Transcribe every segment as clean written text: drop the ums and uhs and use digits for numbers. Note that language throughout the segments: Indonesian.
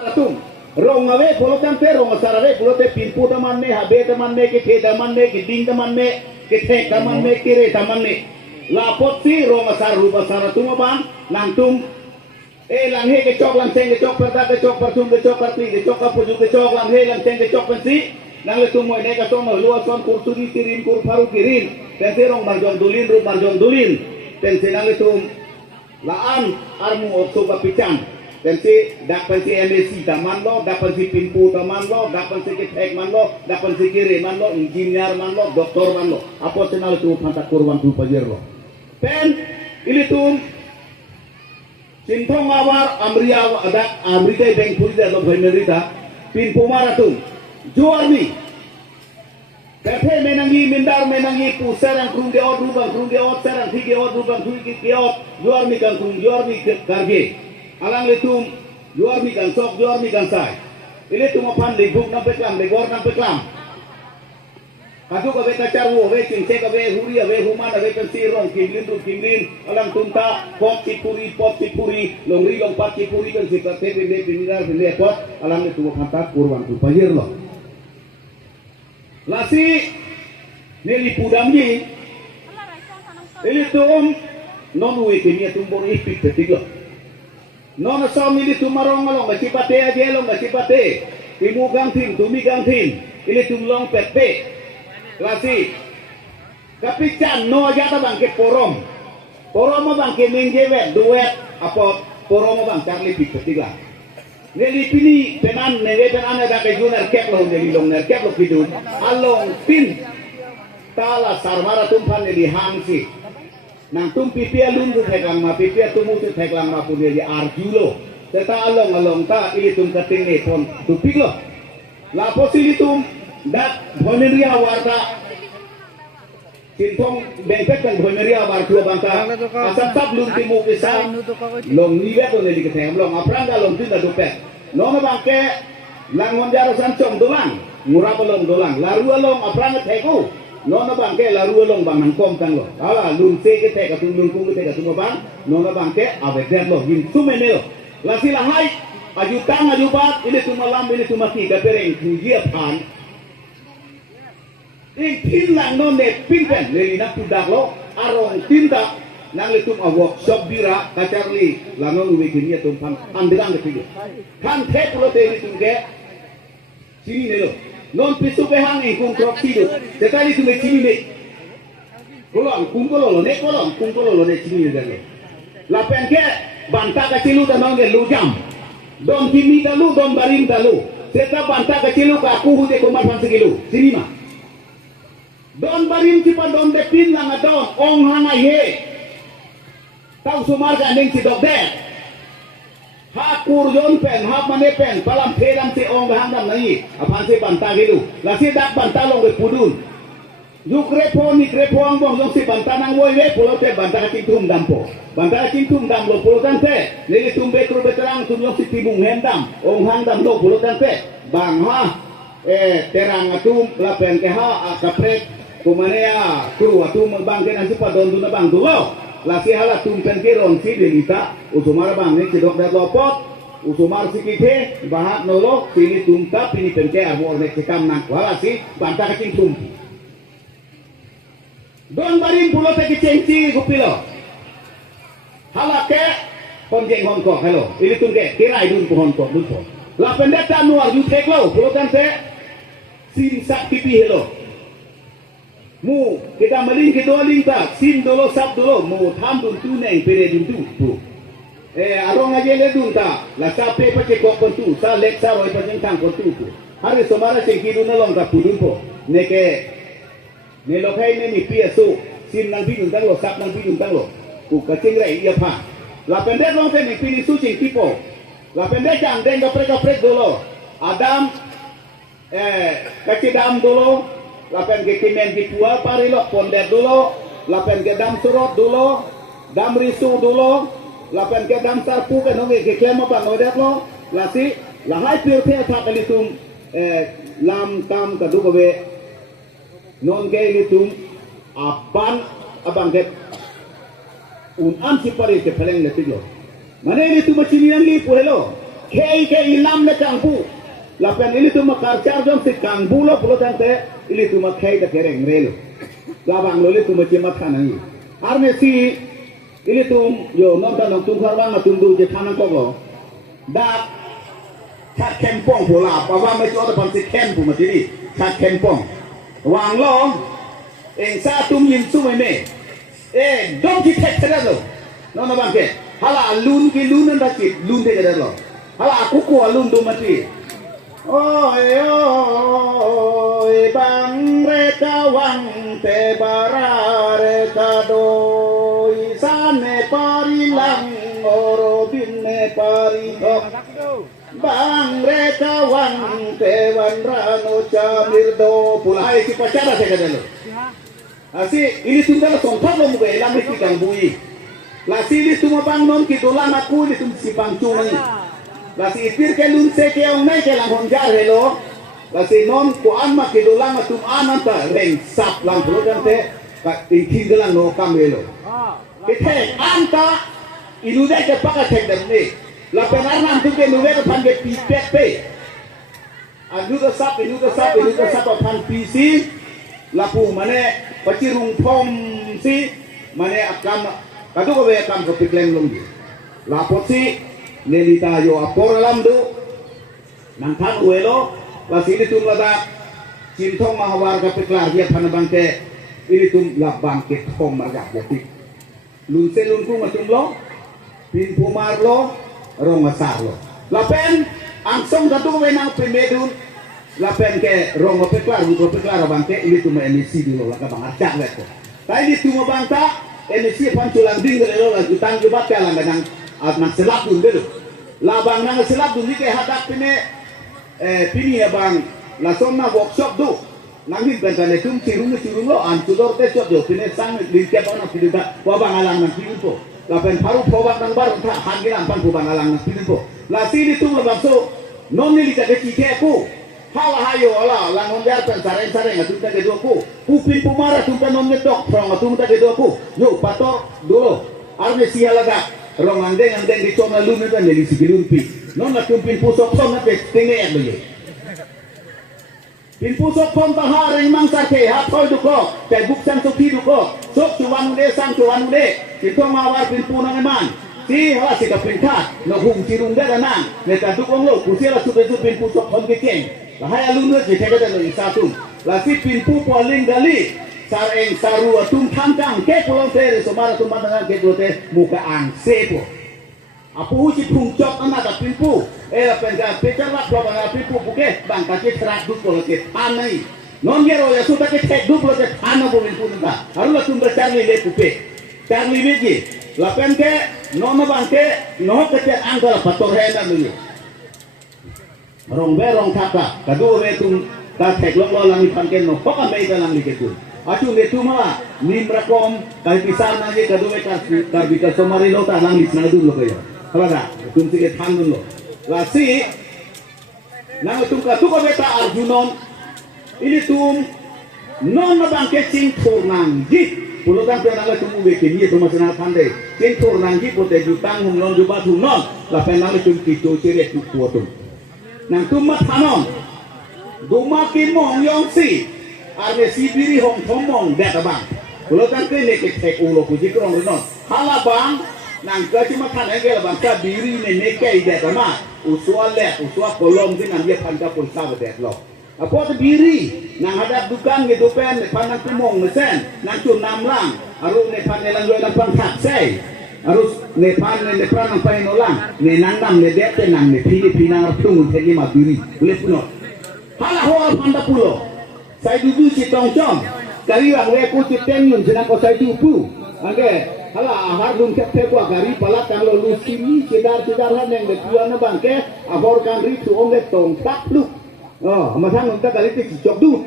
Atum, rongawe polo jampe rongasarawe polo te pinpu taman ne, habe taman ne, ke taman ne, ke ding taman ne, ke tek taman ne, kire taman ne. Lapot si rongasar rupa saratum abang, langtum, lang he ke cok lang ceng ke cok perda ke cok pertum ke cok karti ke cok kapuju ke cok lang he lang ceng ke cok pensi, lang letum mo ne ka tomo luas son kursuri tirin kur paru kirin, tensi rong marjong dulin rup marjong dulin, tensi lang letum laan armu okso kapican. Pensi dak pensi MSc taman lo, dak pensi pinpu taman lo, dak pensi ketek man lo, dak pensi kiri man lo, engineer man lo, doktor man lo. Apa senal itu pantak kurban tu pajer lo. Pen ini tu sintong awar amria ada amrita bank puri dah lo merita pinpu maratung jual ni. Kete menangi mindar menangi pusar yang kurung dia ot serang tiga ot rubang tiga ot jual ni kan kurung jual ni karge. Alang letum juar mi kan sok juar mi kan sai ile tu mapan lebuk nam peklam legor nam peklam kasu ka beta charwo we cing se ka we huri we human we pensi rong kimlin alang tunta pot cipuri longri long pat cipuri kan se ka te be pinira be pot alang letu mapan kurwan tu pajir lo lasi neli pudam ni ile tu non we kemia tumbor ipik ketiga non som ini tumarong malong bacipate aja long bacipate timugang tim tumigang tim ini tumlong pepe lasi kapican no aja ta bangke porom mo bangke menjewet duet apa porom mo bang Charlie pik ketiga neli pini penan newe penan ada ke junar kep lo neli long ner kep lo pidun along tin tala sarmara tumpan neli hangsi nang tum pipia lundu theklang ma pipia tumu tu theklang ma punya di arjulo teta along ta ili tum kating ne pon tupik lo la posili tum dak bhoneria warta sintong bengpet kan bhoneria wartu bangka asap sap lum timu pisang long niwe to ne di keteng long apranga long tinda dupet no bangke lang monjaro sancong dolang murah belum dolang laru along apranga theko nona bangke laru long bang nangkom tang lo ala lun se ke te ka tung lun kung ke te ka tung bang nona bangke abedet lo gin sumene lo la sila hai aju tang aju bat ini tu malam ini tu mati ka pereng dia pan in tin lang non ne pinpen le na tu dak lo arong tinta nang le tum awok shop bira ka charli langon we kinia tum pan andirang ke tiga kan te pro te ini tum ke sini ne lo non pisu behang kung krok tidu sekali tu mecini ne kolon kung kolon ne cini ne la penke banta kecilu dan nongge lu jam don kimi dalu don barim dalu seta banta kecilu ka aku hude kumar pan segilu sini mah don barim cipa don depin langa don ong hanga ye tau sumar ka ning ci dok de ha kurjon pen ha mane pen palam phedam si ong hang dam nai apan si banta gilu la si dak banta long be pudun yu krepon ni krepong bong yong si banta nang woi we pulo te banta ka tum dampo banta ka tum dam lo pulo kan te ni tum be kru beterang tum yong si tibung hendam ong hang dam lo pulo kan te bang ha terang atum la pen ke ha kapret kumanea kru atum bang ke nasi padon tu na bang tu lo lasi hala tumpen kiron si delita usumar bang ni cidok dat lopot usumar si kite bahat nolo sini tumta pini penke abor nek cikam nak wala si banta kacing tumpi don barim pulo te kicengci kupilo hala ke konjeng hongkong hello ini tungke kirai dun pohon kok dun po la pendeta nuar ju teklo pulo kan te sin sak pipi hello mu kita meling kedua lingta sim dulu sab dulu mu tham dun tu neng pere dun tu arong aja le dun ta la sape pace kok pentu sa lek sa roi paceng tang pentu tu hari somara cengki dun long ka pudun po neke ne lo kai ne ni pia su sim nang bidun tang lo sab nang bidun tang lo ku ka ceng rai ia pa la pendek long te ni pini su cengki po la pendek jang den gaprek dulu adam kacidam dulu lapen ke kimen di pual pari lo pondet dulu lapen ke dam surot dulu dam risu dulu lapen ke dam sarpu ke nonge ke klema bang odet lo lasi lahai pir pir tak kalitum lam tam kadu kabe non ke litum apan abang ke am si pari ke peleng letik lo mana ini tu macam ni pu hello ke inam le kangbu lapen ili tu makar jom si kangbu lo pulo tante ili tu makai da kereng relo labang lo ili tu macam tanangi arne si ili tu yo nonton nonton karwang nonton du je tanang koko da chat kempong pula pawa me jo da pan si kempu matiri chat kempong wang lo eng sa tum yin su me dom ki tek tek lo nona bang ke hala lun ki lun nda ki lun te ke lo hala aku ku alun do mati oi bang reka wang te barare kadoi sane parilang oro binne parito bang reka wang te wanrano chamirdo pulai si pacara te kadalo asi ini tunggal sompat lo muga elam iki bui lasi ini tuma bang non ki dolan aku ini tum si bang cunai lasi ipir ke lun se ke ong nai ke lang honjar hello lasi non ku an ma ki dolan tum anan ta reng sap lang pro kan te ka tin dalang no kam hello ke anta ilu dai ke paka tek dem ni la penar nam tu ke nuwe ke pan ke pi pet pe anu ka sap pan PC lapu mane pacirung pom si mane akam kadu ko be akam ko pikleng longgi lapot si nelita yo apor alam du nang than uelo la sini tum lada cintong mahawar ka piklar dia panabangke ini tum labang ke thom magak yati lun se lun ku matum lo pin pumar lo rong asar lo lapen angsong kadu ko be nang pimedun lapen ke rongo peklar buko peklar bangke ini cuma emisi dulu lah bang acak leto tapi ini cuma bangta emisi panculang ding dulu lah jutang jubat kalang kadang nang selap dulu labang nang selap dulu ke hadap pini ya bang langsung na workshop du nang din bentane tum cirung lo ancudor te cot yo pini sang lingkep ana pidida wabang alang nang pinupo lapen paru powak nang bar hangilan pan bang alang nang pinupo la sini tum lo bangso non ni lika de kiteku hala hayo ala langon jar pen sareng atunta ke doku kupin pumara tunta non netok prong atunta ke doku yo pator dulu arne sialaga rong andeng di chona lumi tan di sigilun pi non na tumpin pusok pom na pe tenge ya lo ye pin pusok pom ta hareng mangsa ke ha thoi duko te buk sang so ki duko sok chuan de sang chuan de ti to mawar pin punang eman si hala si ka pin khat no hung tirung da nang ne ta dukong lo kusela su be pin pusok pom ke keng lahai alun nuat je tega lo isatum la si pinpu poling gali sareng saru atum tangkang ke pulau te somara tum mandangan ke prote muka ang sepo apu uci pungcok ana ka pinpu la penga pecara proba pinpu buke bang ka ke trak du ko ke anai non gero ya suta ke tek du ko ke ana bo pinpu nda haru la tum bercari le pupe charli beji la penke nono bangke no ke anggal pator hena lu rong berong kata kadu we tum ta tek lok lo lang ipan ken no poka me ta lang diketu acu le tu mala nim rakom kai pisar na je kadu we ka bika somari lo ta lang isna du lo kaya kala tum ti ke thang lo la si nang tum ka tu ko beta arjunon ini tum non na bang ke sing thornang ji pulo tang pe nang tum we ke ni tum masana thande sing thornang ji pote jutang hum non juba thum non la pe nang tum ki to chere tu ko tum nang tumat hanon dumakin mong yong si arne si biri hong thomong dek bang ulo kan ke ne ke tek ulo ku jikrong non hala bang nang ka cuma kan engel bang ka biri ne ke dek ma uswa kolom din nang dia kan ka pun sa dek lo apo te biri nang hadap dukan ge dopen ne panang tumong mesen nang tu namlang aru ne pan ne lang lang pang khat sei harus nepan nang pain olang ne nangam ne dete nang ne pini nang tung tegi mabiri boleh puno hala hoa panda pulo saya dudu si tongcong kari wang we ku titengyun senang ko saya dupu angge hala ahar lung kep kwa gari pala kang lo lusimi sidar han yang de tuan bangke abor kan ri tu ong de tong tak lu masang unta kali ti cok du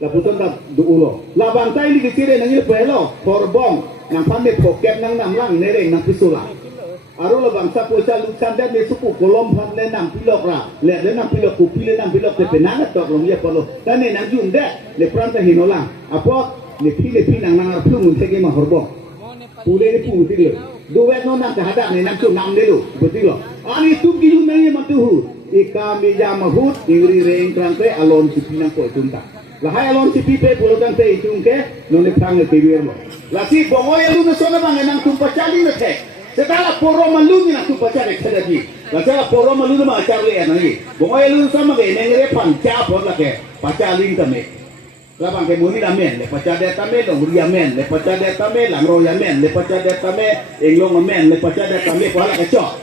la puton tak du ulo la bantai li kire nang ile pelo korbong nang pande poket nang namlang nereng nang pisula aru la bangsa pocha lucan dan ne suku kolom phan le nang pilok ra le nang pilok ku pile nang pilok te penang tok long ye polo dan ne nang jun de le pranta hinolang apo ne pile nang nang arplung un tege ma horbo pule ne pu ti le do we no nang ka hada ne nang chu nam le lu betul Ani tu kiu nai matuhu. Ika meja mahut ingri reing krangke alon sipi nang ko tunta. Lahai alon sipi pe pulo kan te itungke none prang te wir lo. Lasi bongoy lu na sona bang nang tumpa chali na te. Setala poro malu ni nang tumpa chali kada di. Lasa poro malu na ma chali na ni. Bongoy lu sama ge nengre pan cha por la ke pachaling tame. Labang ke muni ramen le pachade tame long ria men le pachade tame lang roya men le pachade tame englong men le pachade tame ko la ke cho.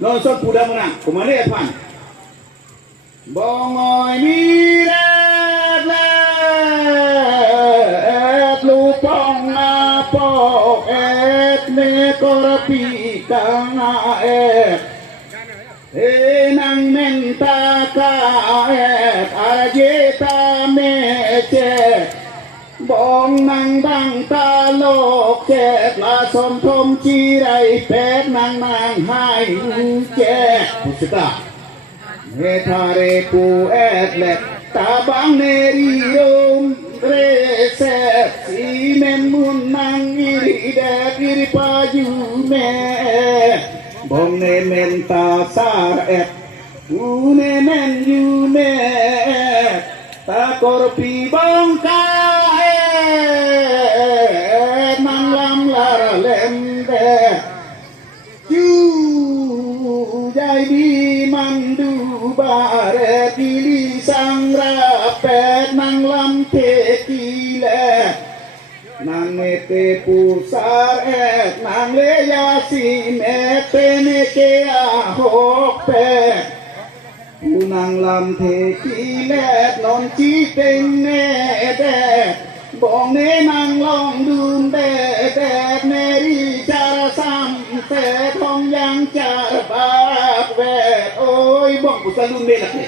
Non son puda menang. Kumane pan. Bongoy mirat let lupong apok et me korapi kanga et nang menta ka et arjeta me cek bong nang bang ta lok cek la som thom chi rai pet nang hai cek pusita Thare pu etlet tabang nerium reset si men mun nang iri det iri paju me bong ne men ta sar et une men yu me ta korpi bong ka et nang lam lara lem de jai di mandu bare pilih sang rapet nang lam te kile nang nete pusar et nang le yasin et ne ke ahok pe nang lam te kile non chi teng ne de bong ne nang long dun de ne ri chara sam te thong yang chara ba ve oi bong pusalun me la ke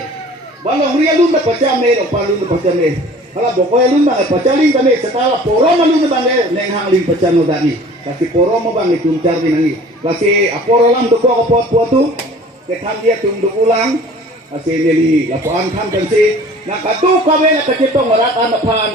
balong ria lun ba pacha me lo palun pacha me hala bokoy lun ba pacha lin ta me setala poro malun ba le neng hang lin pacha no dani kasi poro mo bang itum char dinangi kasi aporo lam do ko pot potu ke tham dia tum do ulang kasi neli lapuan tham kan si nakatu ka be na kachitong marat anapan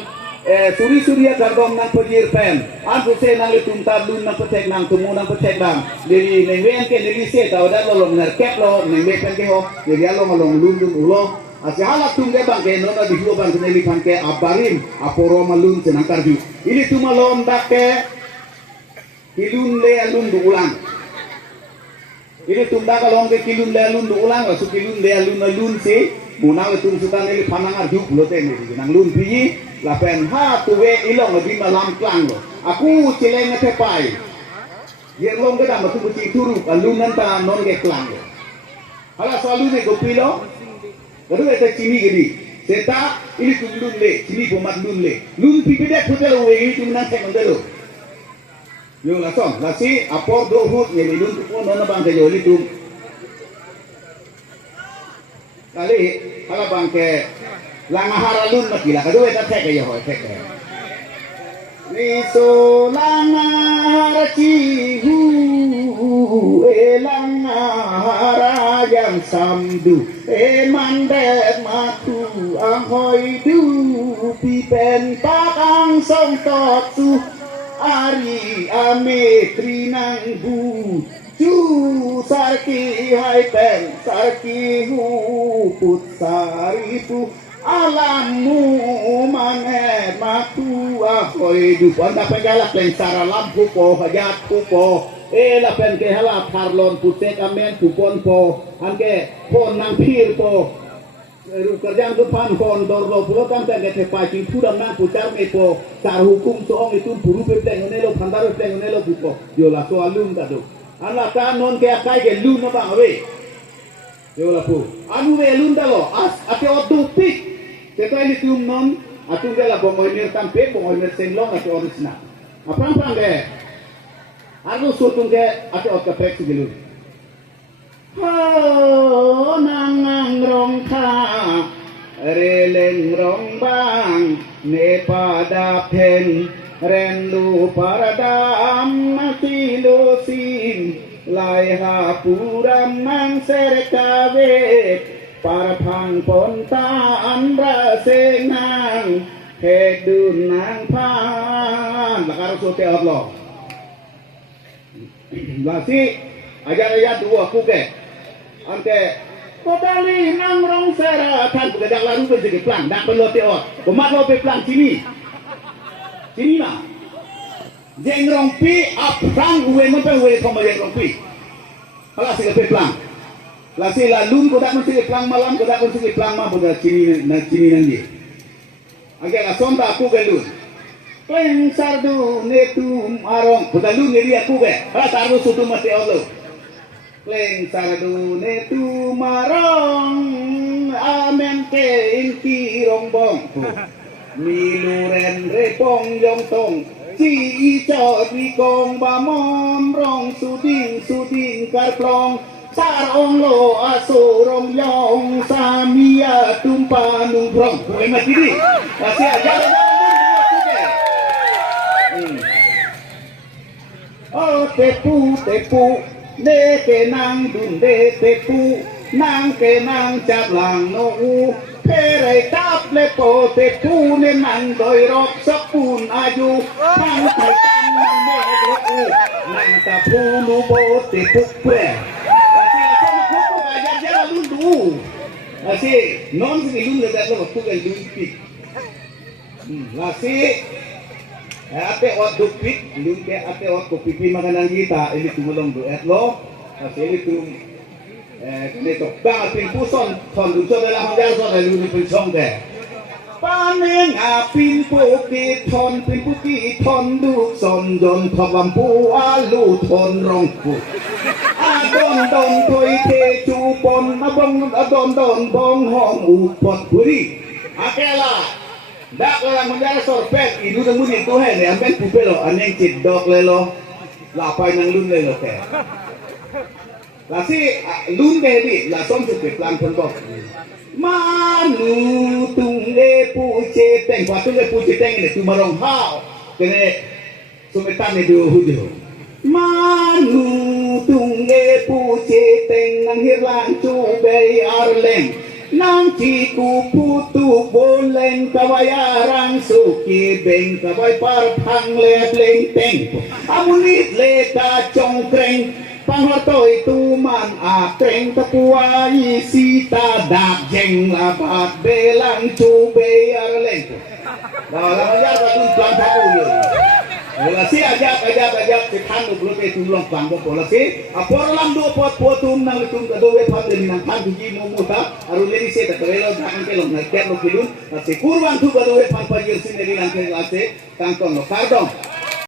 suri-suria gardong nang pejir pen antu se nang litum tabun nang petek nang tumu nang petek bang jadi neng wen ke neli se tau da lo ner kep lo neng wen ke ho jadi alo malong lundun ulo asihala tum de bang ke nona di huo bang neli pan ke abarim aporo malun senang karju ini tu malon dak ke hilun le alun du ulang ini tum dak kalong ke kilun le alun du ulang lasu kilun le alun se munang tum sutan neli panang arju ulo te neli nang lun pi lapen ha tuwe ilong di malam klang lo aku cileng te pai ye long ke dam tu buci turu alunan ta non ke klang lo hala selalu ne gopilo gadu eta cini gedi seta ini tu lun le cini pomat lun le lun pipide putel we itu nang ke mandelo yo la som la si apor do hut ye lun tu pon non bang ke yo litum kali hala bang ke lang haralun makila kadue ta tek ya hoy tek ni so lang harachi hu elang harajam samdu e mande matu ang hoy du pipen pakang song totu ari ame trinang bu ju sarki hai pen sarki hu put saripu alammu manet matu ahoy du panda pengalak len sara lampu po hajat po la pen ke hala parlon putek amen pupon po anke pon nang pir po ru kerjaan depan pon dorlo pulo kan te ke pacing pudam nang pucar me po sar hukum soong itu puru peteng onelo pandar peteng onelo buko yo la so alun tado ala ta non ke akai ke lun na bang we yo la pu anu we lun dalo as ate odu pik Ketua ini tium non, atung dia lah bongoy mir tampe, bongoy mir senglong atau original. Apa ke? Aku sutung ke atau otak segelu. Ho nang rong ka, releng rong bang, ne pada pen, rendu paradam mati losin, lai hapuram mang serkawe. Para phang pon ta an ra se nang he dun nang phan lakar so te lo lasi ajar ayat dua ku ke ante totali nang rong sera kan kedak lalu tu jadi pelang dak perlu teot komat lo pe pelang sini mah jeng rong pi aprang uwe mempe uwe koma jeng rong pi alah sih pe pelang lah si lalun kodak mesti pelang malam kodak mesti pelang mah boda sini nanti agak lah sonda aku galun Kleng sardu netu marong budalun ngiri aku ke taruh sutu mati Allah Kleng sardu netu marong amen ke inti rongbong miluren repong yong tong si ico di kong bamon rong suding karplong sarong lo asurong yong samia tumpa nungkrong bukan mati ni masih aja Oh tepu de ke nang dun de tepu nang ke nang chap lang no u pere tap le po tepu ne nang doi rok sapun aju nang tai tan nang me ro u nang tapu nu bo tepu pre asih sama kuku ajar jara lundu asih non sini lundu dak lo kuku lundu pik asih ate wat dupit lumpe ate wat ko pipi makanan kita ini tumulong duet lo kasi ini tum nito ba pin puson thon du so la hang so la lu ni pin song de panen apin puki thon du son jon thawam pu alu thon rong pu don thoi te chu pon don bong hong u pot puri akela dak orang menjara sorpet itu temu ni tu hai ni ambil pupelo aneng cidok lelo lapai nang lun lelo ke lasi lun ke di la som supe plan pondok manu tunge puce teng patu le puce teng ni tu marong hao kene sumetan ni du hujo manu tunge puce teng nang hirlang cu bei arleng nang ciku putu boleng kabayarang suki beng kabay parpang lebleng teng amunit leta congkreng panghatoy tuman akreng tapuai sita dak jeng labat belang cubay arleng dalam ajar batun plan tapu Wala si ajak si tanu belum itu belum bangko wala si apor lam do pot tum nang tum ka do we pam de nang kan ji mo muta aru leni se ta kelo dak ke long na ket lo kilun si kurwan tu ka do we pam pa yer sin de nang ke ase tang tong lo pardon